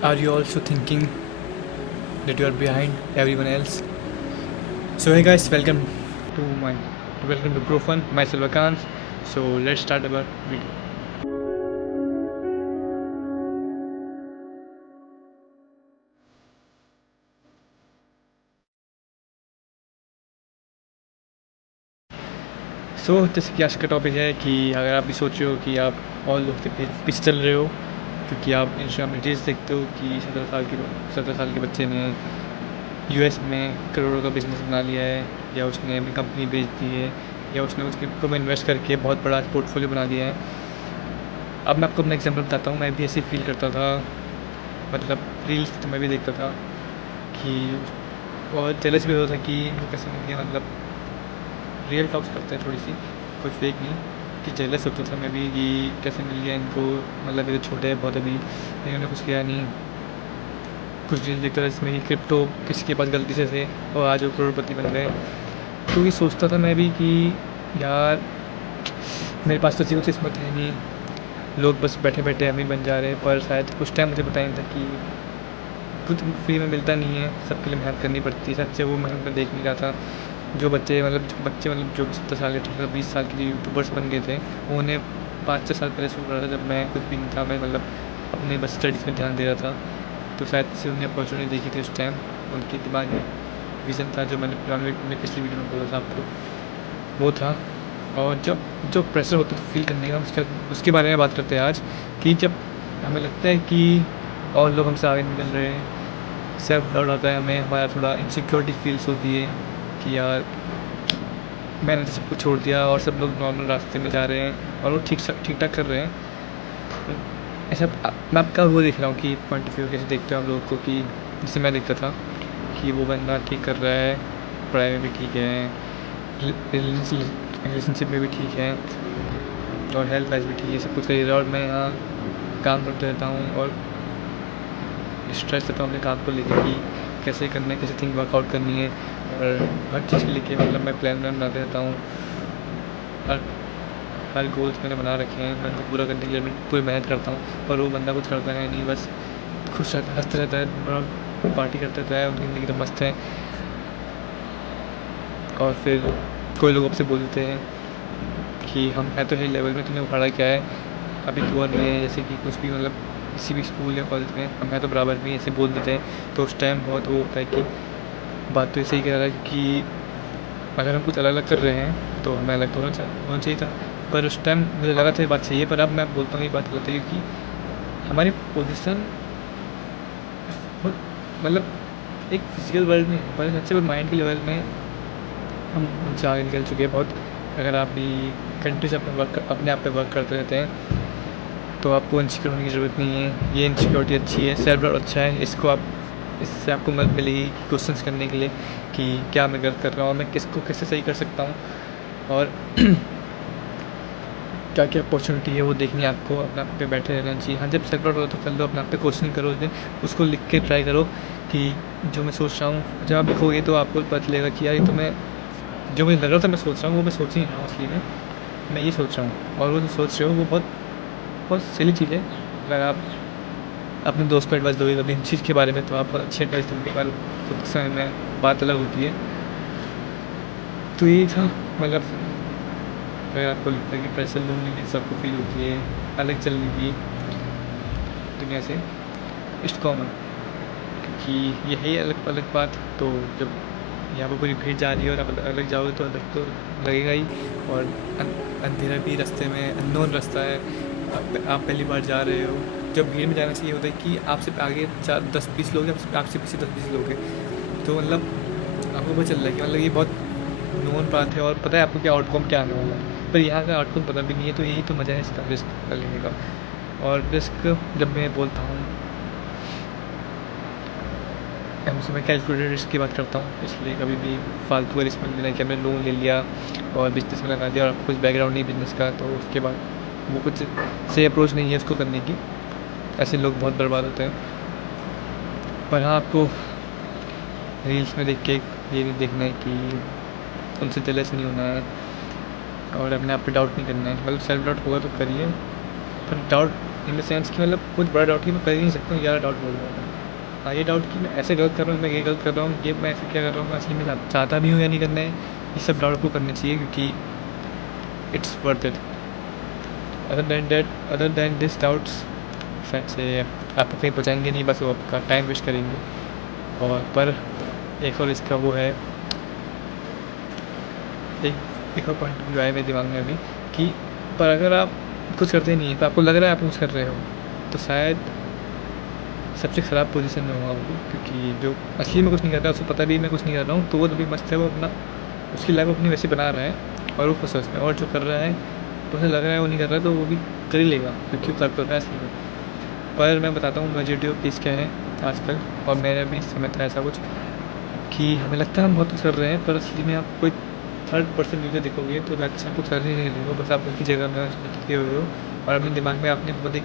Are you also thinking that you are behind everyone else? So hey guys, to my welcome to Profun, myself Akans. So let's start our video. जैसे कि आज का topic है कि अगर आप भी सोच रहे हो कि आप और लोग से पीछे चल रहे हो क्योंकि आप इंस्टाग्राम में रील्स देखते हो कि 17 साल के बच्चे ने यूएस में करोड़ों का बिजनेस बना लिया है, या उसने अपनी कंपनी बेच दी है, या उसने उसके को में इन्वेस्ट करके बहुत बड़ा पोर्टफोलियो बना लिया है। अब मैं आपको अपना एग्जांपल बताता हूँ। मैं भी ऐसे फील करता था, मतलब रील्स तो मैं भी देखता था कि और जेलस भी होता था कि वो कैसे मिल गया, मतलब रियल टॉक्स करते हैं थोड़ी सी, कोई फेक नहीं, कि जेलस होता था मैं भी कि कैसे मिल गया इनको, मतलब ये तो छोटे हैं बहुत अभी, इन्होंने कुछ किया नहीं। कुछ रील्स देखता था इसमें कि क्रिप्टो किसी के पास गलती से थे और आज वो करोड़पति बन गए। तो ये सोचता था मैं भी कि यार मेरे पास तो ऐसी कोई किस्मत है नहीं, लोग बस बैठे बैठे अमीर बन जा रहे हैं। पर शायद कुछ टाइम मुझे पता नहीं था कि कुछ फ्री में मिलता नहीं है, सबके लिए मेहनत करनी पड़ती है। सच से वो मेहनत मैं देख नहीं रहा था। जो बच्चे जो 17 साल के 18 20 साल के जो यूट्यूबर्स बन गए थे, वो उन्हें 5 6 साल पहले शुरू करा था, जब मैं कुछ भी नहीं था। मैं मतलब अपने बस स्टडीज़ में ध्यान दे रहा था। तो शायद से उन्हें अपॉर्चुनिटी देखी थी उस टाइम, उनके दिमाग में विज़न था, जो मैंने पिछली वीडियो में बोला था आपको, वो था। और जब जो प्रेशर होता है फील करने का, उसके बारे में बात करते हैं आज। कि जब हमें लगता है कि और लोग हमसे आगे निकल रहे हैं, सेल्फ डाउट आता है हमें, हमारा थोड़ा इनसिक्योरिटी फील्स होती है कि यार मैंने तो सब कुछ छोड़ दिया और सब लोग नॉर्मल रास्ते में जा रहे हैं और वो ठीक ठाक कर रहे हैं। ऐसा मैं आपका वो देख रहा हूँ कि पॉइंट ऑफ व्यू कैसे देखते हो आप लोगों को, कि जैसे मैं देखता था कि वो बंदा ठीक कर रहा है, पढ़ाई में भी ठीक है, रिलेशनशिप में भी ठीक है, और हेल्थ वाइज भी ठीक है, सब कुछ कर रहा है। और मैं यहाँ काम करते रहता हूँ और स्ट्रेस रहता हूँ अपने काम को लेकर कि कैसे करना है, कैसे थिंक वर्कआउट करनी है, और हर चीज़ के लेके मतलब मैं प्लान बनाते रहता हूँ। हर हर गोल्स मैंने बना रखे हैं, मैं उनको पूरा करने के लिए मैं पूरी मेहनत करता हूँ। पर वो बंदा कुछ करता है नहीं, बस खुश रहता है, हंसता रहता है और पार्टी करता रहता है, उनकी ज़िंदगी तो मस्त है। और फिर कोई लोग आपसे बोलते हैं कि हम है तो है लेवल में, तुमने उखाड़ा क्या है, अभी तो और नहीं है, जैसे कि कुछ भी मतलब किसी भी स्कूल या कॉलेज में हम हैं तो बराबर में, ऐसे बोल देते हैं। तो उस टाइम बहुत वो होता है कि बात तो सही कह रहा है कि अगर हम कुछ अलग अलग कर रहे हैं तो हमें अलग तो होना चाहिए था। पर उस टाइम मुझे लगा था ये बात सही है, पर अब मैं बोलता हूँ ये बात गलत है, क्योंकि हमारी पोजीशन मतलब एक फिजिकल वर्ल्ड में, पर सबसे बड़ा माइंड के लेवल में हम उनसे आगे निकल चुके हैं बहुत। अगर आप भी कंटिन्यूस अपने आप पे वर्क करते रहते हैं तो आपको इनसिक्योर होने की ज़रूरत नहीं है। ये इनसिक्योरिटी अच्छी है, सेल्फ डाउट अच्छा है, इससे आपको मदद मिलेगी क्वेश्चंस करने के लिए कि क्या मैं गलत कर रहा हूँ और मैं किसको कैसे सही कर सकता हूँ, और क्या क्या अपॉर्चुनिटी है वो देखनी है आपको। अपने आप पे बैठे रहना चाहिए। हाँ, जब सेल्फ डाउट हो तो कर लो, अपने आप पे क्वेश्चन करो, उस दिन उसको लिख के ट्राई करो कि जो मैं सोच रहा हूँ, जब आप लिखोगे तो आपको पता चलेगा कि यार ये तो मैं, जो मुझे लग रहा था मैं सोच रहा हूँ वो मैं सोच ही नहीं रहा हूँ, असली में मैं ये सोच रहा हूँ। और वो जो सोच रहे हो वो बहुत बहुत सिली चीज़ है। अगर आप अपने दोस्त को एडवाइस दोगे कभी इन चीज़ के बारे में तो आप बहुत अच्छी एडवाइस दोगे, पर खुद के समय में बात अलग होती है। तो यही था, मतलब अगर आपको लगता है कि प्रेशर लोनलीनेस सबको फील होती है, अलग चलने की दुनिया से, इट्स कॉमन, क्योंकि ये है अलग अलग बात। तो जब यहाँ पर पूरी भीड़ जा रही है और आप अलग जाओगे तो अलग तो लगेगा ही। और अंधेरा भी रास्ते में, अननोन रास्ता है, आप पहली बार जा रहे हो। जब भीड़ में जाना चाहिए होता है कि आपसे आगे 4 10 20 लोग हैं, आपसे पीछे 10 20 लोग हैं। तो मतलब आपको पता चल रहा है कि मतलब ये बहुत नोन बात है और पता है आपको क्या आउटकम क्या आने वाला है। पर यहाँ का आउटकम पता भी नहीं है, तो यही तो मज़ा है इसका, रिस्क लेने का। और रिस्क जब मैं बोलता हूँ, हमसे मैं कैलकुलेटेड रिस्क की बात करता हूँ, इसलिए कभी भी फालतू का रिस्क मत लेना कि हमने लोन ले लिया और बिजनेस में लगा दिया और आपको कुछ बैकग्राउंड नहीं बिजनेस का, तो उसके बाद वो कुछ सही अप्रोच नहीं है उसको करने की। ऐसे लोग बहुत बर्बाद होते हैं। पर हाँ, आपको रील्स में देख के ये नहीं देखना है कि उनसे जेलस नहीं होना है और अपने आप पे डाउट नहीं करना है। मतलब सेल्फ डाउट होगा तो करिए, पर डाउट इन द सेंस कि मतलब कुछ बड़ा डाउट कि मैं कर ही नहीं सकता हूँ, 11 डाउट बोल रहा हूँ। हाँ, ये डाउट कि मैं ऐसे गलत कर रहा हूँ, मैं ये गलत कर रहा हूँ, ये मैं ऐसे क्या कर रहा हूँ, असली में चाहता भी हूँ या नहीं करना है, ये सब डाउट को करना चाहिए क्योंकि it's worth it. Other than this doubts से आप कहीं पहुँचाएंगे नहीं, बस वो आपका टाइम वेस्ट करेंगे। और पर एक और इसका वो है, एक और पॉइंट जो आया मेरे दिमाग में अभी कि पर अगर आप कुछ करते नहीं हैं तो आपको लग रहा है आप कुछ कर रहे हो, तो शायद सबसे ख़राब पोजीशन में होगा वो, क्योंकि जो असली में कुछ नहीं कर रहा है उसको पता भी मैं कुछ नहीं कर रहा हूँ, तो वो तभी मस्त है, वो अपना उसकी लाइफ अपनी वैसे बना रहा है और वो खुश है उसमें। और जो कर रहा है तो उसे लग रहा है वो नहीं कर रहा है तो वो भी कर ही लेगा क्योंकि वो कर रहा है असली में। पर मैं बताता हूँ मेजॉरिटी ऑफ केस क्या है आजकल, और मेरा भी समय था ऐसा कुछ कि हमें लगता है हम बहुत कुछ कर रहे हैं, पर असली में आप कोई थर्ड पर्सन वीडियो देखोगे तो अच्छा कुछ कर ही नहीं रहे हो, बस आप उनकी जगह में लटके हुए हो और अपने दिमाग में आपने बहुत एक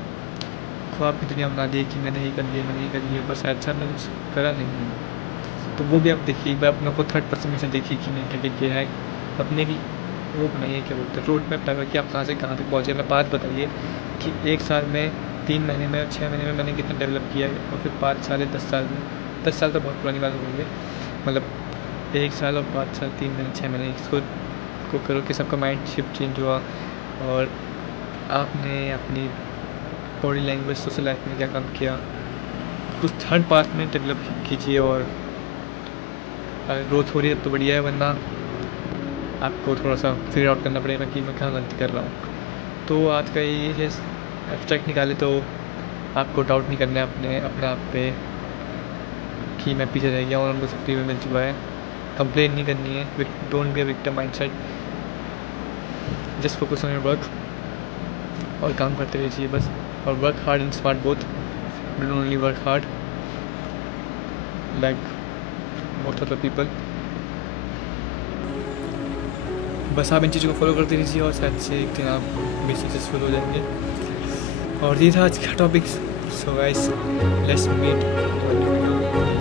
ख्वाब की दुनिया बना दी है कि मैंने ये कर लिया, मैंने ये कर लिया, बस अच्छा मैं कुछ करा नहीं है। तो वो भी आप देखिए, एक बार अपने को थर्ड पर्सन में से देखिए कि मैंने क्या क्या किया है, अपने की वो बनाइए, क्या बोलते हैं, रोड मैप लगा कि आप कहाँ से कहाँ तक पहुँचे। मैं बात बताइए कि 1 साल में, 3 महीने में, 6 महीने में मैंने कितना डेवलप किया है, और फिर 5 साल या 10 साल में, 10 साल तो बहुत पुरानी बात हो गई है, मतलब 1 साल और 5 साल, 3 महीने, 6 महीने इसको को करो कि सबका माइंड शिफ्ट चेंज हुआ और आपने अपनी बॉडी लैंग्वेज, सोशल लाइफ में क्या काम किया, कुछ थर्ड पार्ट में डेवलप कीजिए। और अगर ग्रोथ हो रही है तो बढ़िया है, वरना आपको थोड़ा सा फिगर आउट करना पड़ेगा कि मैं कहाँ गलती कर रहा हूँ। तो आज का ये है, एब्स्ट्रैक्ट निकाले तो आपको डाउट नहीं करना है अपने आप पे कि मैं पीछे रह गया हूँ और उनको सब मिल चुका है। कंप्लेन नहीं करनी है, don't be a victim mindset, just focus on your work और काम करते रहिए बस। और work hard and smart both, don't only work hard like most of the people. बस आप इन चीज़ों को फॉलो करते रहिए और शायद से एक दिन आप भी सक्सेसफुल हो जाएंगे। और ये था आज का topic. So guys, let's meet.